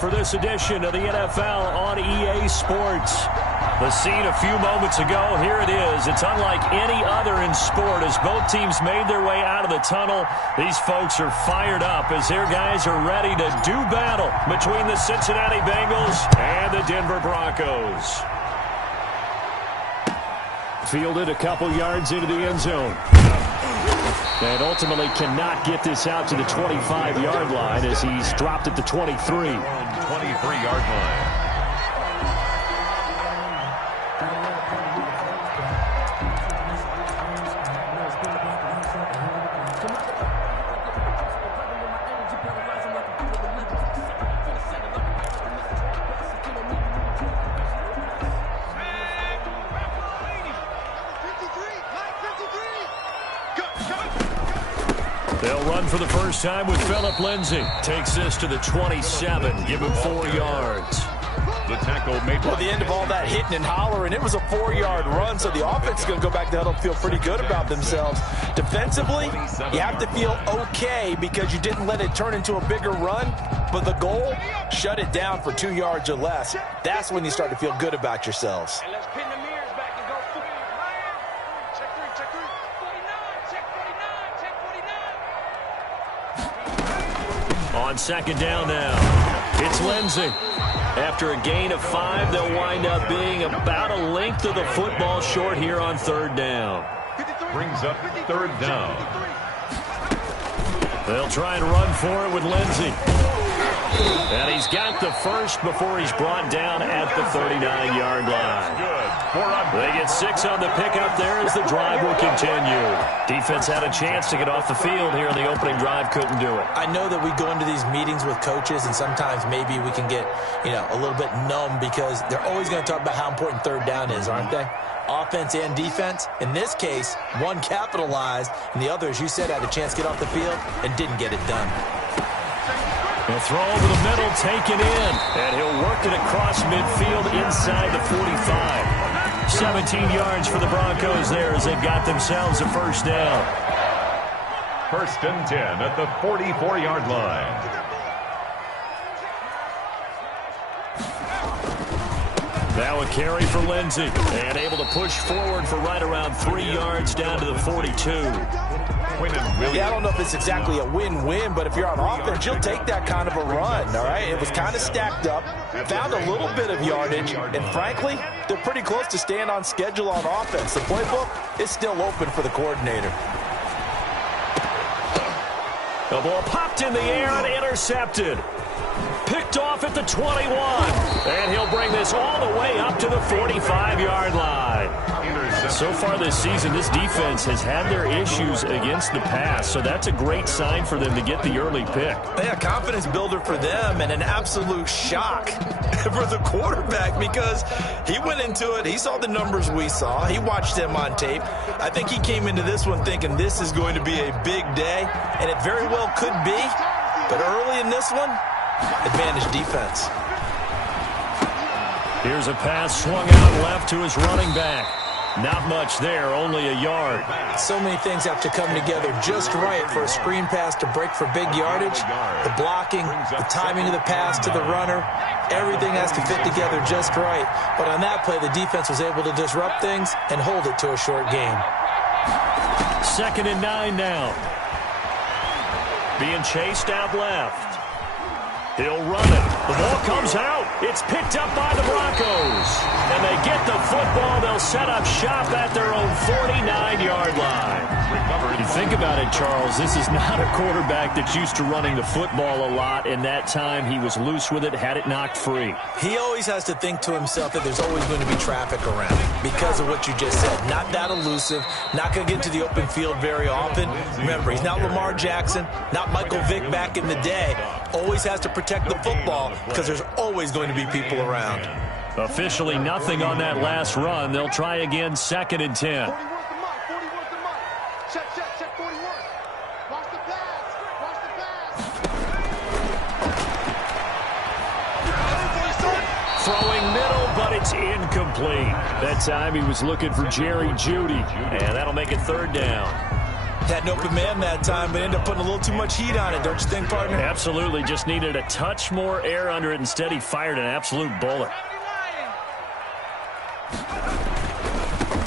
for this edition of the NFL on EA Sports. The scene a few moments ago, here it is. It's unlike any other in sport as both teams made their way out of the tunnel. These folks are fired up as their guys are ready to do battle between the Cincinnati Bengals and the Denver Broncos. Fielded a couple yards into the end zone. And ultimately cannot get this out to the 25-yard line as he's dropped at the 23. 23-yard line. They'll run for the first time with Phillip Lindsay. Takes this to the 27. Give him 4 yards. The tackle made. Well, the end of all that hitting and hollering, it was a 4-yard run, so the offense is going to go back to the huddle and feel pretty good about themselves. Defensively, you have to feel okay because you didn't let it turn into a bigger run, but the goal, shut it down for 2 yards or less. That's when you start to feel good about yourselves. And let's pin the mirrors back and go for it. Check three, check three. 49, check 49, check 49. On second down now, it's Lindsay. After a gain of 5, they'll wind up being about a length of the football short here on third down. Brings up third down. They'll try and run for it with Lindsay. And he's got the first before he's brought down at the 39-yard line. They get 6 on the pickup there as the drive will continue. Defense had a chance to get off the field here in the opening drive, couldn't do it. I know that we go into these meetings with coaches, and sometimes maybe we can get, a little bit numb because they're always going to talk about how important third down is, aren't they? Offense and defense. In this case, one capitalized, and the other, as you said, had a chance to get off the field and didn't get it done. They'll throw over the middle, taken in, and he'll work it across midfield inside the 45. 17 yards for the Broncos there as they've got themselves a first down. First and 10 at the 44-yard line. Now a carry for Lindsay, and able to push forward for right around 3 yards down to the 42. Yeah, I don't know if it's exactly a win-win, but if you're on offense, you'll take that kind of a run, all right? It was kind of stacked up, found a little bit of yardage, and frankly, they're pretty close to staying on schedule on offense. The playbook is still open for the coordinator. The ball popped in the air and intercepted. Picked off at the 21. And he'll bring this all the way up to the 45-yard line. So far this season, this defense has had their issues against the pass, so that's a great sign for them to get the early pick. Yeah, confidence builder for them and an absolute shock for the quarterback because he went into it, he saw the numbers we saw, he watched them on tape. I think he came into this one thinking this is going to be a big day, and it very well could be, but early in this one, advantage defense. Here's a pass swung out left to his running back. Not much there, only a yard. So many things have to come together just right for a screen pass to break for big yardage. The blocking, the timing of the pass to the runner, everything has to fit together just right. But on that play, the defense was able to disrupt things and hold it to a short gain. 2nd and 9 now. Being chased out left. He'll run it. The ball comes out. It's picked up by the Broncos. And they get the football. They'll set up shop at their own 49-yard line. You think about it, Charles, this is not a quarterback that's used to running the football a lot, and that time he was loose with it, had it knocked free. He always has to think to himself that there's always going to be traffic around because of what you just said. Not that elusive, not going to get to the open field very often. Remember, he's not Lamar Jackson, not Michael Vick back in the day. Always has to protect the football because there's always going to be people around. Officially nothing on that last run. They'll try again, 2nd and 10. Check 41. Watch the pass. Throwing middle, but it's incomplete. That time he was looking for Jerry Jeudy, and that'll make it 3rd down. Had an open man that time, but ended up putting a little too much heat on it, don't you think, partner? Absolutely. Just needed a touch more air under it. Instead, he fired an absolute bullet.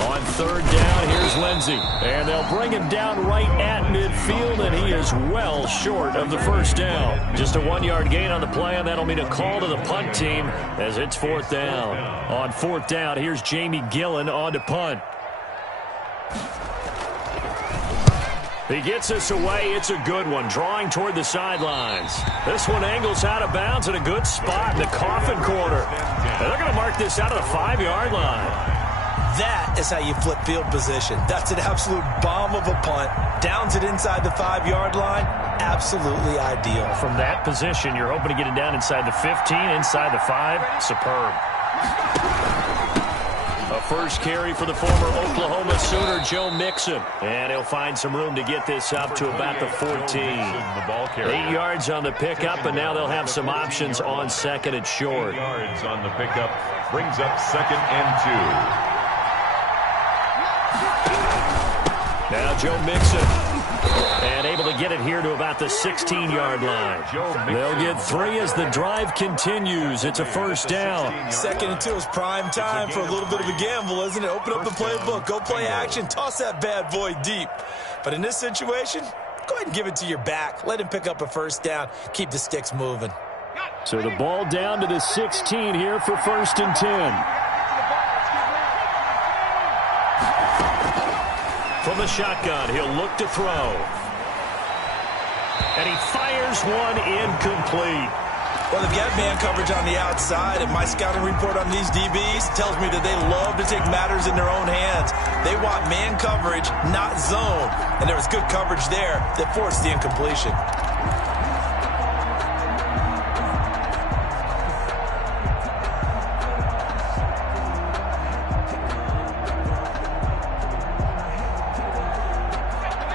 On third down, here's Lindsey. And they'll bring him down right at midfield, and he is well short of the first down. Just a 1-yard gain on the play, and that'll mean a call to the punt team as it's fourth down. On fourth down, here's Jamie Gillen on to punt. He gets this away. It's a good one, drawing toward the sidelines. This one angles out of bounds in a good spot in the coffin corner. And they're going to mark this out of the 5-yard line. That is how you flip field position. That's an absolute bomb of a punt. Downs it inside the 5-yard line. Absolutely ideal. From that position, you're hoping to get it down inside the 15, inside the 5. Superb. A first carry for the former Oklahoma Sooner, Joe Mixon. And he'll find some room to get this up to about the 14. 8 yards on the pickup, and now they'll have some options on second and short. 8 yards on the pickup brings up 2nd and 2. Now Joe Mixon. And able to get it here to about the 16-yard line. They'll get 3 as the drive continues. It's a first down. 2nd and 2 is prime time for a little bit of a gamble, isn't it? Open up the playbook, go play action, toss that bad boy deep. But in this situation, go ahead and give it to your back. Let him pick up a first down. Keep the sticks moving. So the ball down to the 16 here for 1st and 10. From the shotgun, he'll look to throw. And he fires one incomplete. Well, they've got man coverage on the outside, and my scouting report on these DBs tells me that they love to take matters in their own hands. They want man coverage, not zone. And there was good coverage there that forced the incompletion.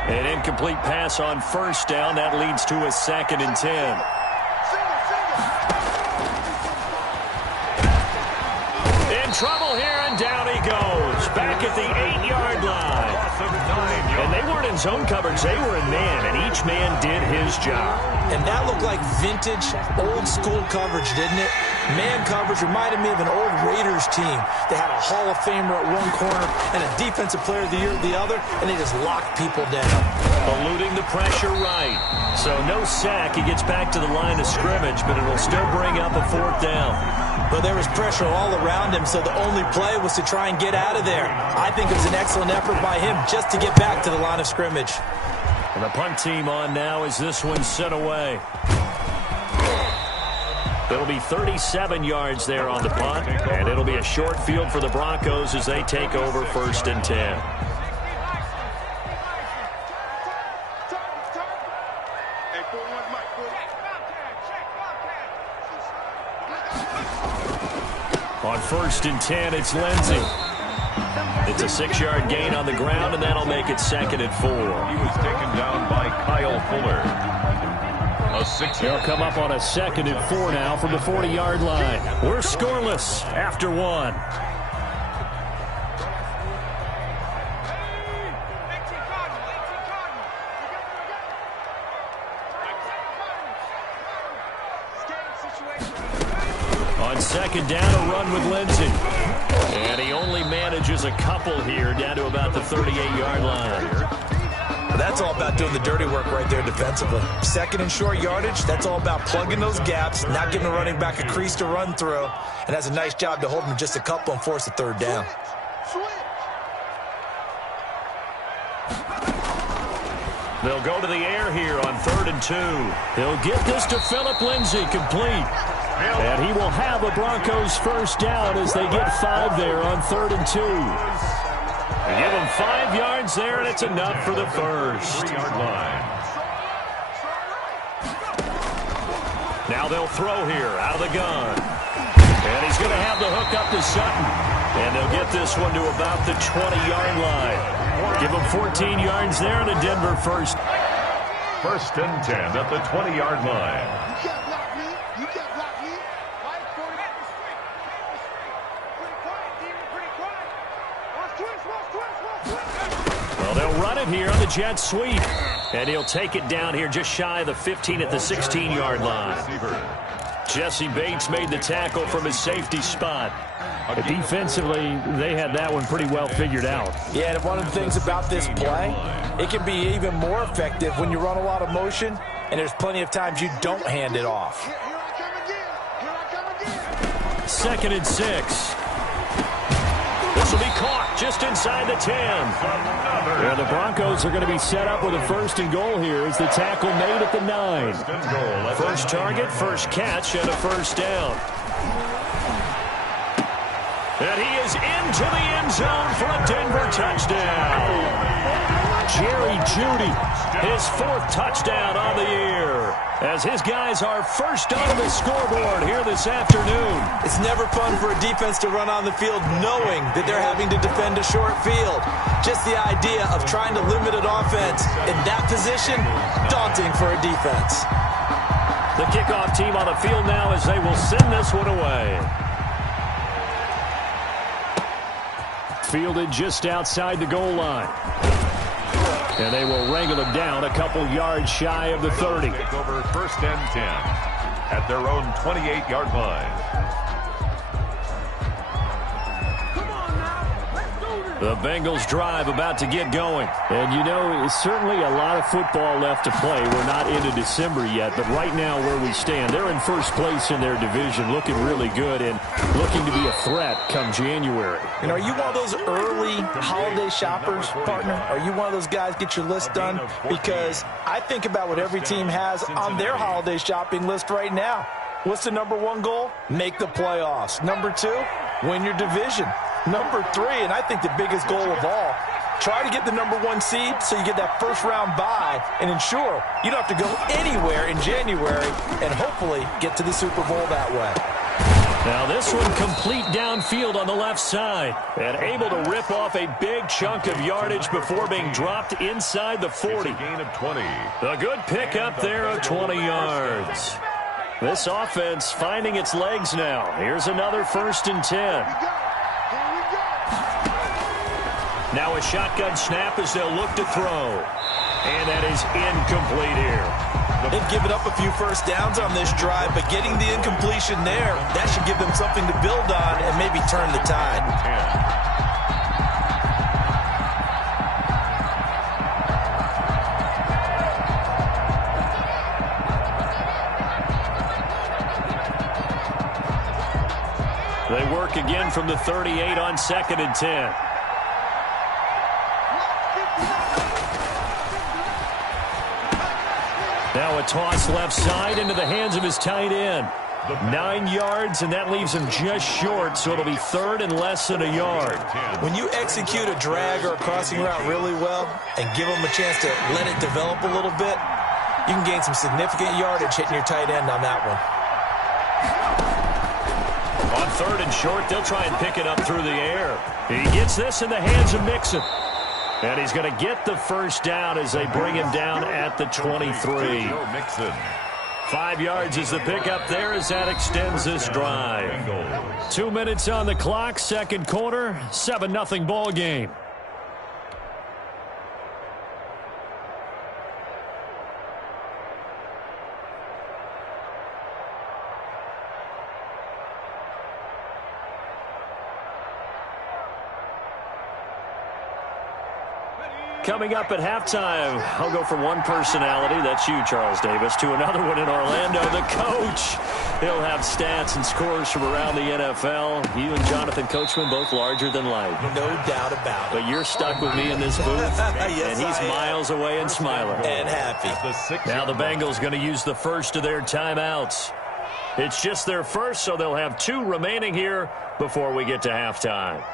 An incomplete pass on first down. That leads to a 2nd and 10. In trouble here, and down he goes. Back at the 8-yard line. And they weren't in zone coverage. They were in man, and each man did his job. And that looked like vintage, old-school coverage, didn't it? Man coverage reminded me of an old Raiders team. They had a Hall of Famer at one corner and a Defensive Player of the Year at the other, and they just locked people down. Eluding the pressure right. So no sack. He gets back to the line of scrimmage, but it'll still bring up a 4th down. Well, there was pressure all around him, so the only play was to try and get out of there. I think it was an excellent effort by him just to get back to the line of scrimmage. And the punt team on now as this one's sent away. It'll be 37 yards there on the punt, and it'll be a short field for the Broncos as they take over 1st and 10. On 1st and 10, it's Lindsey. It's a 6-yard gain on the ground, and that'll make it 2nd and 4. He was taken down by Kyle Fuller. They'll come up on a 2nd and 4 now from the 40-yard line. We're scoreless after 1. On 2nd down, a run with Lindsey. And he only manages a couple here down to about the 38-yard line. That's all about doing the dirty work right there defensively. 2nd and short yardage, that's all about plugging those gaps, not giving the running back a crease to run through, and has a nice job to hold him just a couple and force a 3rd down. They'll go to the air here on 3rd and 2. They'll get this to Phillip Lindsay, complete. And he will have a Broncos 1st down as they get 5 there on 3rd and 2. They give him 5 yards there, and it's enough for the first. 3-yard line. Now they'll throw here out of the gun. And he's going to have the hook up to Sutton. And they'll get this one to about the 20-yard line. Give him 14 yards there and a Denver first. 1st and 10 at the 20-yard line. Well, they'll run it out here on the jet sweep. And he'll take it down here just shy of the 15 at the 16-yard line. Jesse Bates made the tackle from his safety spot. Defensively, they had that one pretty well figured out. Yeah, and one of the things about this play, it can be even more effective when you run a lot of motion, and there's plenty of times you don't hand it off. Here I come again. 2nd and 6. This will be caught just inside the 10. Yeah, the Broncos are going to be set up with a 1st and goal here as the tackle made at the 9. First target, first catch, and a first down. And he is into the end zone for a Denver touchdown. Jerry Jeudy, his 4th touchdown on the year, as his guys are first on the scoreboard here this afternoon. It's never fun for a defense to run on the field knowing that they're having to defend a short field. Just the idea of trying to limit an offense in that position, daunting for a defense. The kickoff team on the field now as they will send this one away. Fielded just outside the goal line. And they will wrangle it down a couple yards shy of the 30. Take over 1st and 10 at their own 28-yard line. The Bengals drive about to get going. And, you know, it's certainly a lot of football left to play. We're not into December yet, but right now where we stand, they're in first place in their division, looking really good and looking to be a threat come January. And are you one of those early holiday shoppers, partner? Are you one of those guys get your list done? Because I think about what every team has on their holiday shopping list right now. What's the number 1 goal? Make the playoffs. Number 2, win your division. Number 3, and I think the biggest goal of all, try to get the number 1 seed so you get that first-round bye and ensure you don't have to go anywhere in January and hopefully get to the Super Bowl that way. Now this one complete downfield on the left side and able to rip off a big chunk of yardage before being dropped inside the 40. Gain of 20. A good pickup there of 20 yards. This offense finding its legs now. Here's another 1st and 10. Now a shotgun snap as they'll look to throw. And that is incomplete here. They've given up a few first downs on this drive, but getting the incompletion there, that should give them something to build on and maybe turn the tide. They work again from the 38 on 2nd and 10. Now a toss left side into the hands of his tight end. 9 yards, and that leaves him just short, so it'll be 3rd and less than a yard. When you execute a drag or a crossing route really well and give them a chance to let it develop a little bit, you can gain some significant yardage hitting your tight end on that one. On 3rd and short, they'll try and pick it up through the air. He gets this in the hands of Mixon. And he's going to get the first down as they bring him down at the 23. 5 yards is the pickup there as that extends this drive. 2 minutes on the clock, 2nd quarter, 7-0 ball game. Coming up at halftime, I'll go from one personality, that's you, Charles Davis, to another one in Orlando, the coach. He'll have stats and scores from around the NFL. You and Jonathan Coachman, both larger than life. No doubt about it. But you're stuck with me in this booth, yes, and he's miles away and smiling. And happy. Now the Bengals going to use the first of their timeouts. It's just their first, so they'll have 2 remaining here before we get to halftime.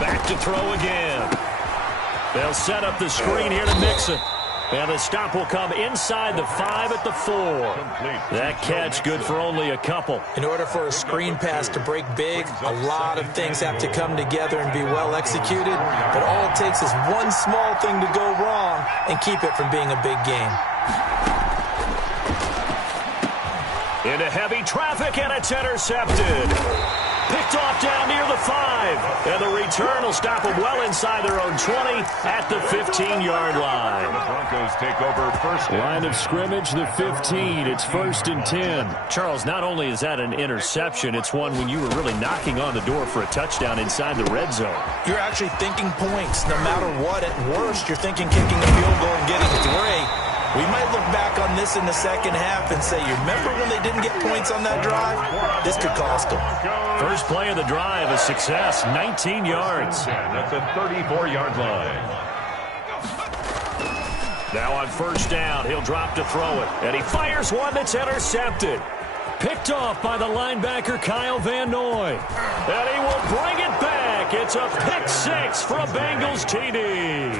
Back to throw again. They'll set up the screen here to Mixon. And the stop will come inside the 5 at the 4. That catch good for only a couple. In order for a screen pass to break big, a lot of things have to come together and be well executed. But all it takes is one small thing to go wrong and keep it from being a big game. Into heavy traffic, and it's intercepted. Picked off down near the 5. And the return will stop them well inside their own 20 at the 15-yard line. The Broncos take over first. Line of scrimmage, the 15. It's 1st and 10. Charles, not only is that an interception, it's one when you were really knocking on the door for a touchdown inside the red zone. You're actually thinking points. No matter what, at worst, you're thinking kicking a field goal and getting 3. We might look back on this in the second half and say, you remember when they didn't get points on that drive? This could cost them. First play of the drive, a success, 19 yards. At the 34-yard line. Now on first down, he'll drop to throw it. And he fires one that's intercepted. Picked off by the linebacker, Kyle Van Noy. And he will bring it back. It's a pick 6 for a Bengals TD.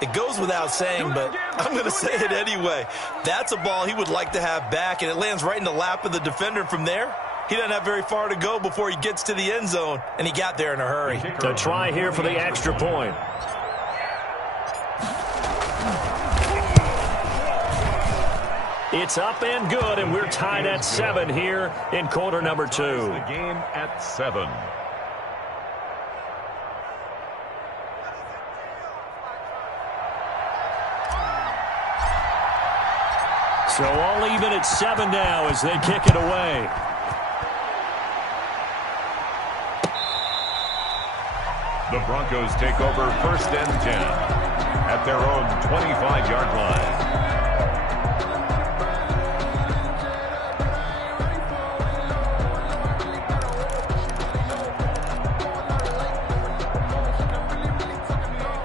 It goes without saying, but I'm going to say it anyway. That's a ball he would like to have back, and it lands right in the lap of the defender from there. He doesn't have very far to go before he gets to the end zone, and he got there in a hurry. To try here for the extra point. It's up and good, and we're tied at 7 here in quarter number 2. The game at 7. So all even at 7 now as they kick it away. The Broncos take over 1st and 10 at their own 25-yard line.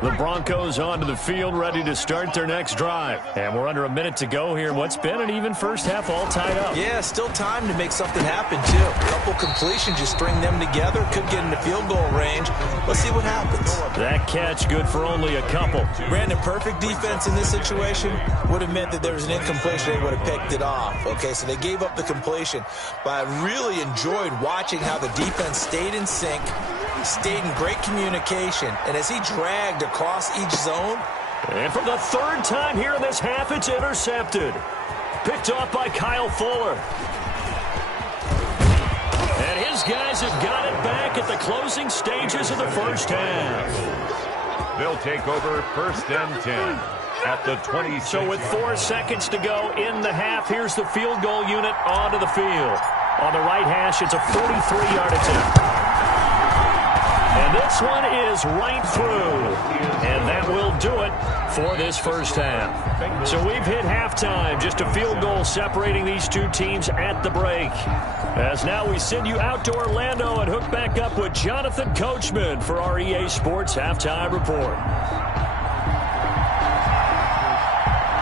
The Broncos onto the field, ready to start their next drive. And we're under a minute to go here. What's been an even first half, all tied up. Yeah, still time to make something happen, too. A couple completions, you string them together, could get into field goal range. Let's see what happens. That catch good for only a couple. Brandon, perfect defense in this situation would have meant that there was an incompletion. They would have picked it off. Okay, so they gave up the completion. But I really enjoyed watching how the defense stayed in sync, stayed in great communication, and as he dragged across each zone. And for the 3rd time here in this half, it's intercepted. Picked off by Kyle Fuller. And his guys have got it back at the closing stages of the first half. They'll take over 1st and 10 at the 26. So with 4 seconds to go in the half, here's the field goal unit onto the field. On the right hash, it's a 43-yard attempt. And this one is right through. And that will do it for this first half. So we've hit halftime. Just a field goal separating these two teams at the break. As now we send you out to Orlando and hook back up with Jonathan Coachman for our EA Sports Halftime Report.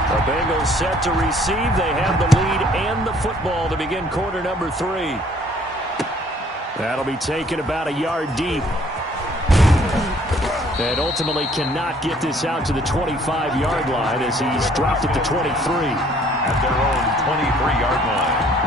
The Bengals set to receive. They have the lead and the football to begin quarter number 3. That'll be taken about a yard deep. And ultimately cannot get this out to the 25-yard line as he's dropped at the 23. At their own 23-yard line.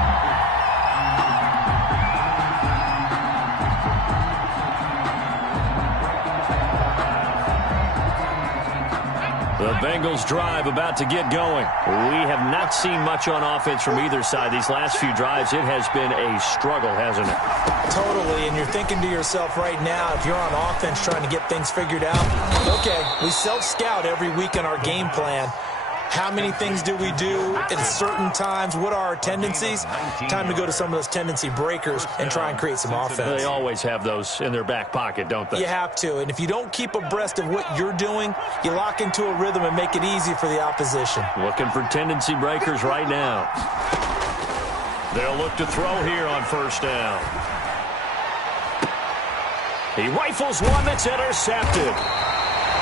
The Bengals drive about to get going. We have not seen much on offense from either side. These last few drives, it has been a struggle, hasn't it? Totally, and you're thinking to yourself right now, if you're on offense trying to get things figured out, okay, we self-scout every week in our game plan. How many things do we do at certain times? What are our tendencies? Time to go to some of those tendency breakers and try and create some offense. They always have those in their back pocket, don't they? You have to, and if you don't keep abreast of what you're doing, you lock into a rhythm and make it easy for the opposition. Looking for tendency breakers right now. They'll look to throw here on first down. He rifles one that's intercepted.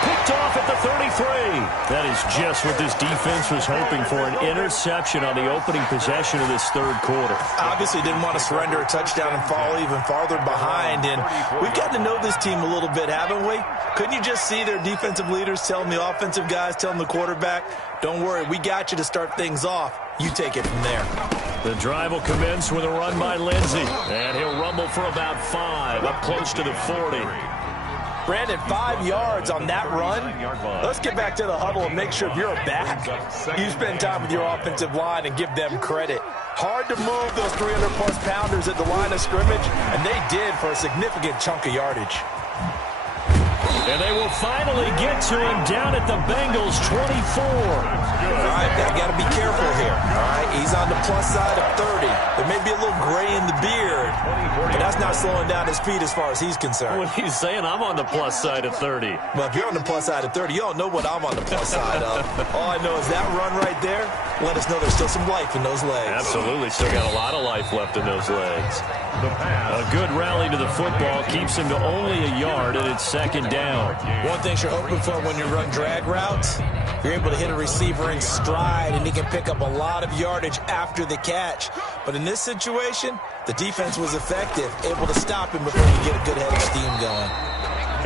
Picked off at the 33. That is just what this defense was hoping for, an interception on the opening possession of this third quarter. Obviously didn't want to surrender a touchdown and fall even farther behind, and we've gotten to know this team a little bit, haven't we? Couldn't you just see their defensive leaders telling the offensive guys, telling the quarterback, don't worry, we got you to start things off. You take it from there. The drive will commence with a run by Lindsey. And he'll rumble for about 5, up close to the 40. Brandon, 5 yards on that run. Let's get back to the huddle and make sure if you're a back, you spend time with your offensive line and give them credit. Hard to move those 300-plus pounders at the line of scrimmage, and they did for a significant chunk of yardage. And they will finally get to him down at the Bengals' 24. All right, got to be careful here. All right, he's on the plus side of 30. There may be a little gray in the beard, but that's not slowing down his feet as far as he's concerned. What he's saying, I'm on the plus side of 30. Well, if you're on the plus side of 30, you don't know what I'm on the plus side of. All I know is that run right there let us know there's still some life in those legs. Absolutely, still got a lot of life left in those legs. A good rally to the football keeps him to only a yard, and it's second down. One thing you're hoping for when you run drag routes, you're able to hit a receiver in stride, and he can pick up a lot of yardage after the catch. But in this situation, the defense was effective, able to stop him before you get a good head of steam going.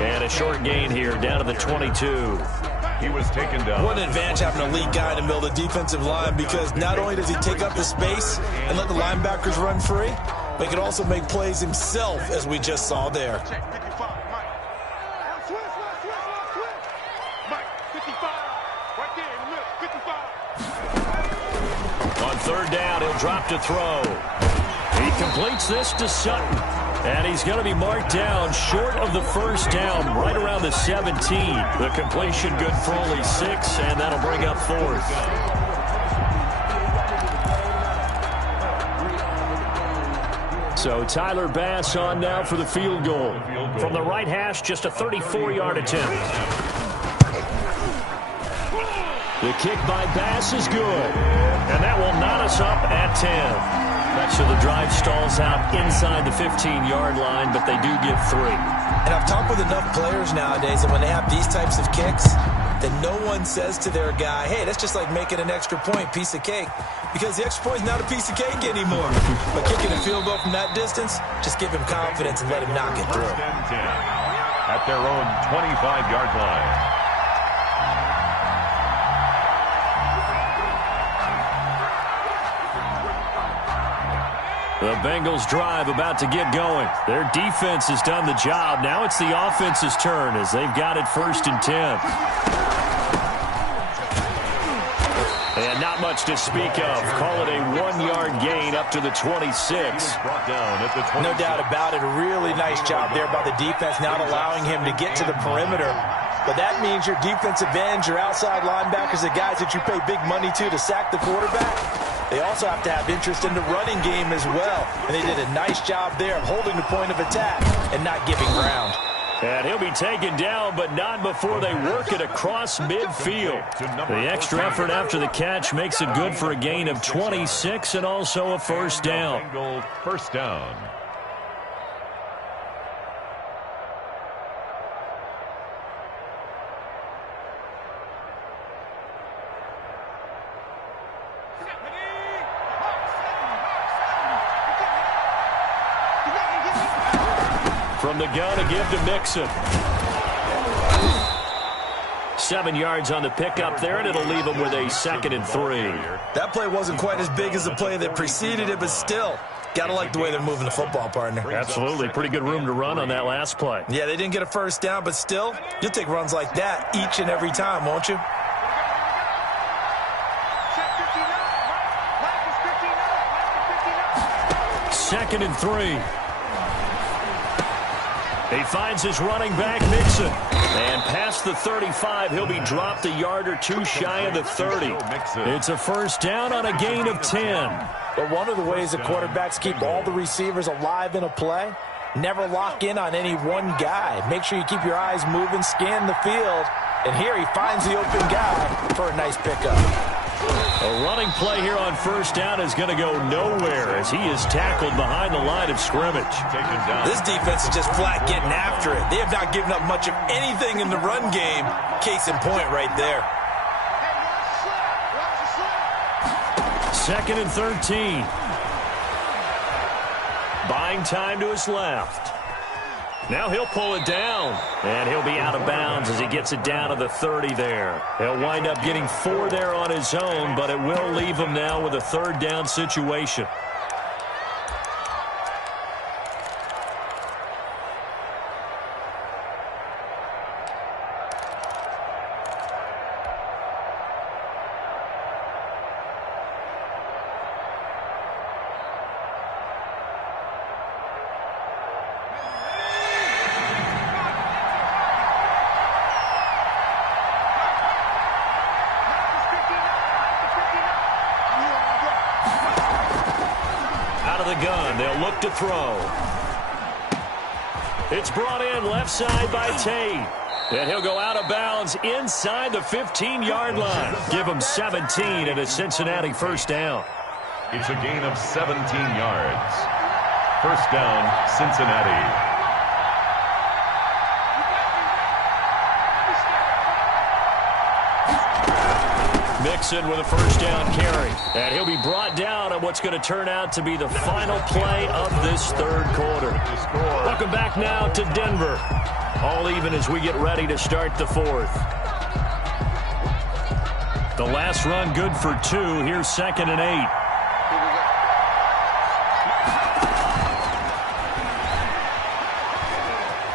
And a short gain here, down to the 22. He was taken down. What an advantage having an elite guy in the middle of the defensive line, because not only does he take up the space and let the linebackers run free, but he can also make plays himself, as we just saw there. On third down, he'll drop to throw. He completes this to Sutton. And he's going to be marked down short of the first down, right around the 17. The completion good for only 6, and that'll bring up 4th. So Tyler Bass on now for the field goal. From the right hash, just a 34-yard attempt. The kick by Bass is good. And that will knot us up at 10. So the drive stalls out inside the 15-yard line, but they do get 3. And I've talked with enough players nowadays that when they have these types of kicks, that no one says to their guy, hey, that's just like making an extra point, piece of cake. Because the extra point is not a piece of cake anymore. But kicking a field goal from that distance, just give him confidence and let him knock it through. At their own 25-yard line. The Bengals drive about to get going. Their defense has done the job. Now it's the offense's turn as they've got it 1st and 10. And not much to speak of. Call it a 1-yard gain up to the 26. No doubt about it. A really nice job there by the defense, not allowing him to get to the perimeter. But that means your defensive ends, your outside linebackers, the guys that you pay big money to sack the quarterback, they also have to have interest in the running game as well. And they did a nice job there of holding the point of attack and not giving ground. And he'll be taken down, but not before they work it across midfield. The extra effort after the catch makes it good for a gain of 26 and also a first down. First down. From the gun, a give to Mixon. 7 yards on the pickup there, and it'll leave him with a 2nd and 3. That play wasn't quite as big as the play that preceded it, but still, got to like the way they're moving the football, partner. Absolutely. Pretty good room to run on that last play. Yeah, they didn't get a first down, but still, you'll take runs like that each and every time, won't you? Second and 3. He finds his running back, Mixon. And past the 35, he'll be dropped a yard or 2 shy of the 30. It's a first down on a gain of 10. But one of the ways the quarterbacks keep all the receivers alive in a play, never lock in on any one guy. Make sure you keep your eyes moving, scan the field. And here he finds the open guy for a nice pickup. A running play here on first down is going to go nowhere as he is tackled behind the line of scrimmage. This defense is just flat getting after it. They have not given up much of anything in the run game. Case in point right there. 2nd and 13. Buying time to his left. Now he'll pull it down, and he'll be out of bounds as he gets it down to the 30 there. He'll wind up getting 4 there on his own, but it will leave him now with a third down situation. They'll look to throw. It's brought in left side by Tate. And he'll go out of bounds inside the 15-yard line. Give him 17 and a Cincinnati first down. It's a gain of 17 yards. First down, Cincinnati. Mixon with a first down carry. And he'll be brought down on what's going to turn out to be the final play of this third quarter. Welcome back now to Denver. All even as we get ready to start the fourth. The last run good for 2. Here's 2nd and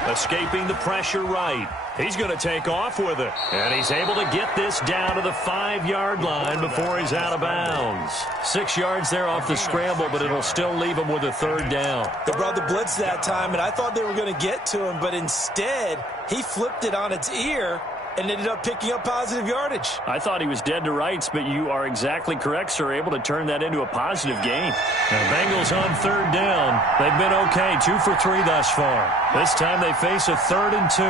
8. Escaping the pressure right. He's going to take off with it. And he's able to get this down to the 5-yard line before he's out of bounds. 6 yards there off the scramble, but it'll still leave him with a third down. They brought the blitz that time, and I thought they were going to get to him, but instead he flipped it on its ear and ended up picking up positive yardage. I thought he was dead to rights, but you are exactly correct, sir. Able to turn that into a positive gain. The Bengals on third down. They've been okay, 2 for 3 thus far. This time they face a 3rd and 2.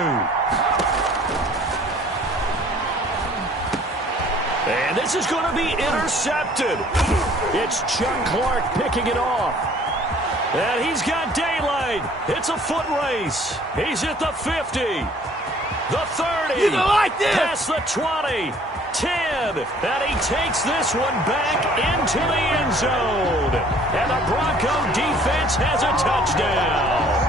And this is going to be intercepted. It's Chuck Clark picking it off. And he's got daylight. It's a foot race. He's at the 50. The 30, you like this. Past the 20, 10, and he takes this one back into the end zone. And the Bronco defense has a touchdown.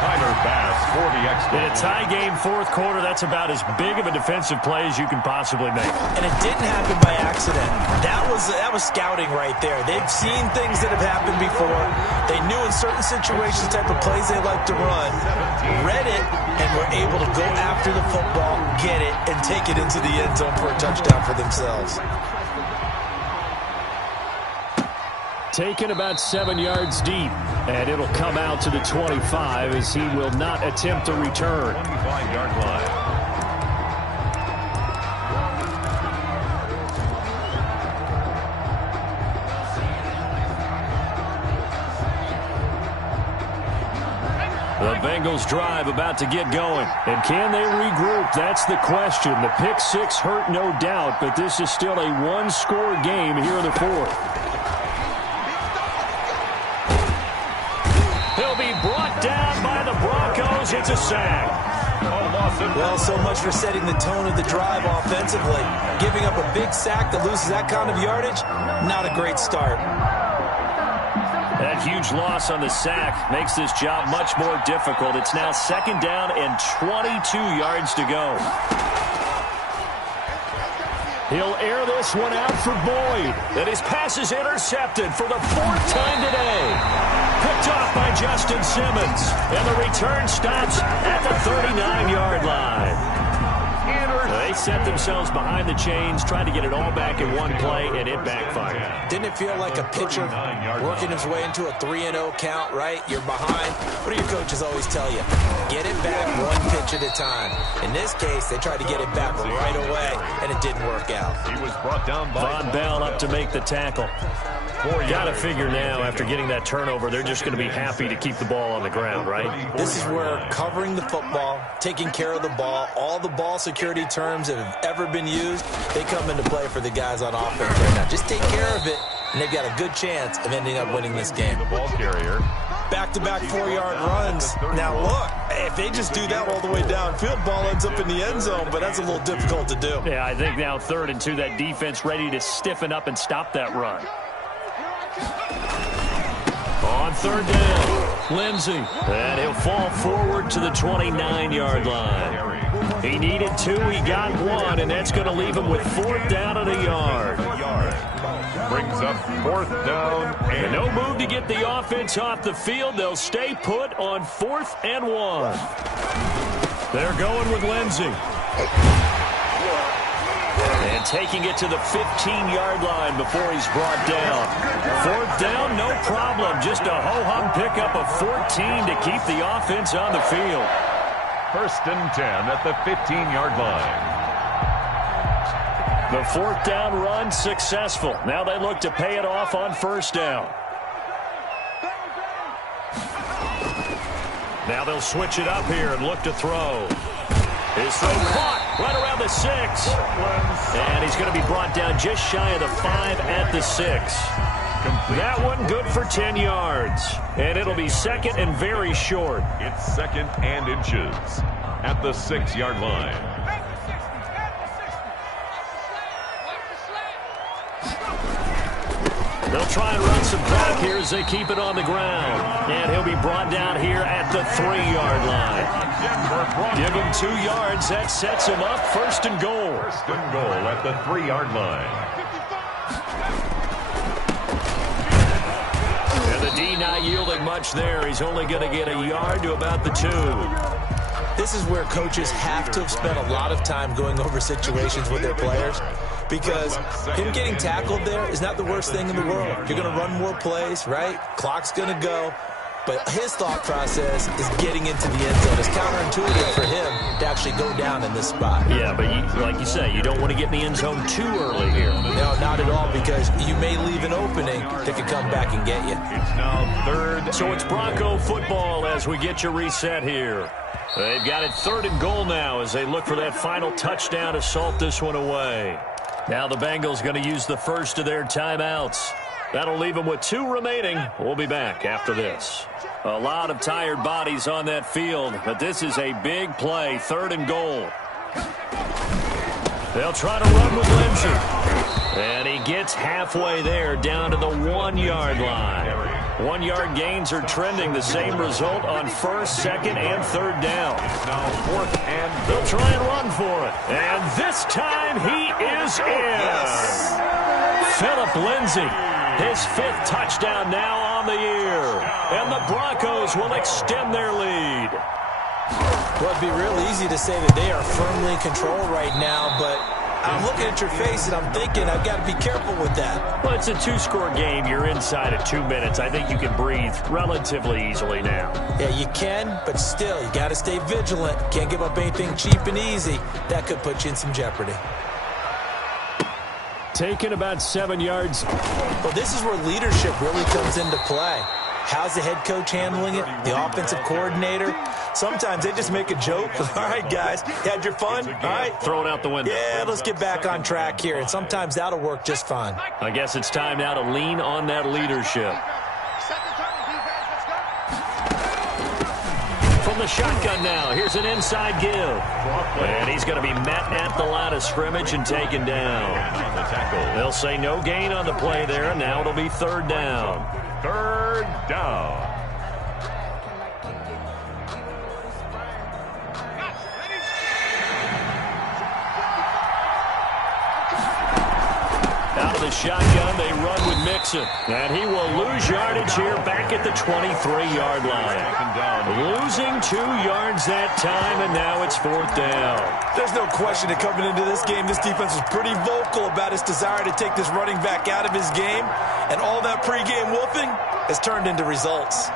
Tyler Bass for the extra. In a tie game fourth quarter, that's about as big of a defensive play as you can possibly make. And it didn't happen by accident. That was scouting right there. They've seen things that have happened before. They knew in certain situations the type of plays they like to run, read it, and were able to go after the football, get it, and take it into the end zone for a touchdown for themselves. Taken about 7 yards deep, and it'll come out to the 25 as he will not attempt a return. 25-yard line. The Bengals drive about to get going. And can they regroup? That's the question. The pick six hurt, no doubt, but this is still a one-score game here in the fourth. He'll be brought down by the Broncos. It's a sack. Well, so much for setting the tone of the drive offensively. Giving up a big sack that loses that kind of yardage, not a great start. That huge loss on the sack makes this job much more difficult. It's now 2nd down and 22 yards to go. He'll air this one out for Boyd. And his pass is intercepted for the 4th time today. Picked off by Justin Simmons. And the return stops at the 39-yard line. They set themselves behind the chains, tried to get it all back in one play, and it backfired. Didn't it feel like a pitcher working his way into a 3-0 count, right? You're behind. What do your coaches always tell you? Get it back one pitch at a time. In this case, they tried to get it back right away, and it didn't work out. He was brought down by Von Bell up to make the tackle. Got to figure now, after getting that turnover, they're just going to be happy to keep the ball on the ground, right? This is where covering the football, taking care of the ball, all the ball security terms that have ever been used, they come into play for the guys on offense right now. Just take care of it, and they've got a good chance of ending up winning this game. the ball carrier. Back-to-back 4-yard runs. Now, look, if they just do that all the way downfield, ball ends up in the end zone, but that's a little difficult to do. Yeah, I think now 3rd and 2, that defense ready to stiffen up and stop that run. On third down. Lindsey. And he'll fall forward to the 29-yard line. He needed 2, he got 1, and that's going to leave him with 4th down and a yard. Brings up 4th down. And no move to get the offense off the field. They'll stay put on 4th and 1. They're going with Lindsey. And taking it to the 15-yard line before he's brought down. 4th down, no problem. Just a ho-hum pickup of 14 to keep the offense on the field. 1st and 10 at the 15-yard line. The 4th down run successful. Now they look to pay it off on 1st down. Now they'll switch it up here and look to throw. His throw caught right around the 6. And he's going to be brought down just shy of the 5 at the 6. That one good for 10 yards. And it'll be 2nd and very short. It's 2nd and inches at the 6-yard line. They'll try and run some clock here as they keep it on the ground. And he'll be brought down here at the 3-yard line. Give him 2 yards. That sets him up 1st and goal. 1st and goal at the 3-yard line. And the D not yielding much there. He's only going to get a yard to about the 2. This is where coaches have to have spent a lot of time going over situations with their players, because him getting tackled there is not the worst thing in the world. You're going to run more plays, right? Clock's going to go. But his thought process is getting into the end zone. It's counterintuitive for him to actually go down in this spot. Yeah, but like you say, you don't want to get in the end zone too early here. No, not at all, because you may leave an opening that could come back and get you. It's now 3rd. So it's Bronco football as we get you reset here. They've got it 3rd and goal now as they look for that final touchdown to salt this one away. Now the Bengals going to use the first of their timeouts. That'll leave them with 2 remaining. We'll be back after this. A lot of tired bodies on that field, but this is a big play, 3rd and goal. They'll try to run with Lindsey. And he gets halfway there, down to the 1-yard line. 1-yard gains are trending. The same result on 1st, 2nd, and 3rd down. Now 4th and they'll try and run for it. And this time he is in. Phillip Lindsay, his 5th touchdown now on the year. And the Broncos will extend their lead. Well, it'd be real easy to say that they are firmly in control right now, but I'm looking at your face and I'm thinking I've got to be careful with that. Well, it's a 2-score game. You're inside of 2 minutes. I think you can breathe relatively easily now. Yeah, you can, but still, you got to stay vigilant. Can't give up anything cheap and easy. That could put you in some jeopardy. Taking about 7 yards. Well, this is where leadership really comes into play. How's the head coach handling it? The offensive coordinator? Sometimes they just make a joke. All right, guys, you had your fun? All right. Throw it out the window. Yeah, let's get back on track here. And sometimes that'll work just fine. I guess it's time now to lean on that leadership. From the shotgun now, here's an inside give. And he's going to be met at the line of scrimmage and taken down. They'll say no gain on the play there, and now it'll be 3rd down. 3rd down. Out of the shotgun, they run with Mixon. And he will lose yardage here back at the 23-yard line. Losing 2 yards that time, and now it's 4th down. There's no question that coming into this game, this defense was pretty vocal about its desire to take this running back out of his game. And all that pregame wolfing has turned into results.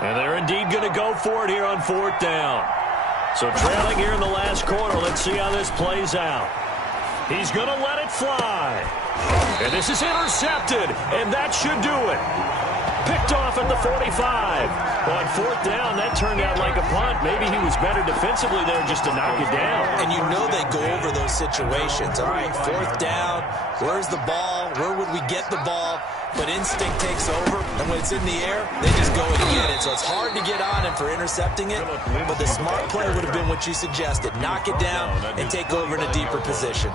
And they're indeed going to go for it here on 4th down. So trailing here in the last quarter, let's see how this plays out. He's going to let it fly. And this is intercepted, and that should do it. Picked off at the 45. On 4th down, that turned out like a punt. Maybe he was better defensively there just to knock it down. And you know they go over those situations. All right, 4th down, where's the ball? Where would we get the ball? But instinct takes over, and when it's in the air, they just go and get it. So it's hard to get on him for intercepting it, but the smart play would have been what you suggested. Knock it down and take over in a deeper position.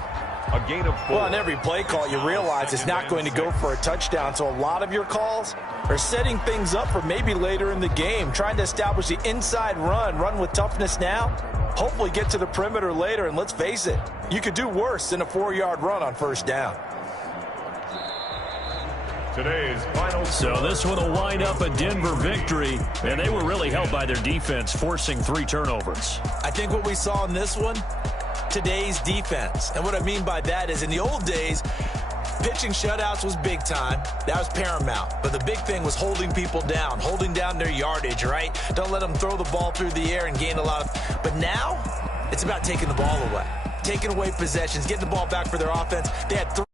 A gain of 4. Well, on every play call, you realize it's not going to go for a touchdown, so a lot of your calls are setting things up for maybe later in the game, trying to establish the inside run with toughness now, hopefully get to the perimeter later, and let's face it, you could do worse than a 4-yard run on first down. Today's final So this one will wind up a Denver victory, and they were really helped by their defense, forcing 3 turnovers. I think what we saw in this one, today's defense. And what I mean by that is in the old days, pitching shutouts was big time. That was paramount. But the big thing was holding people down, holding down their yardage, right? Don't let them throw the ball through the air and gain a lot of... But now, it's about taking the ball away. Taking away possessions, getting the ball back for their offense. They had 3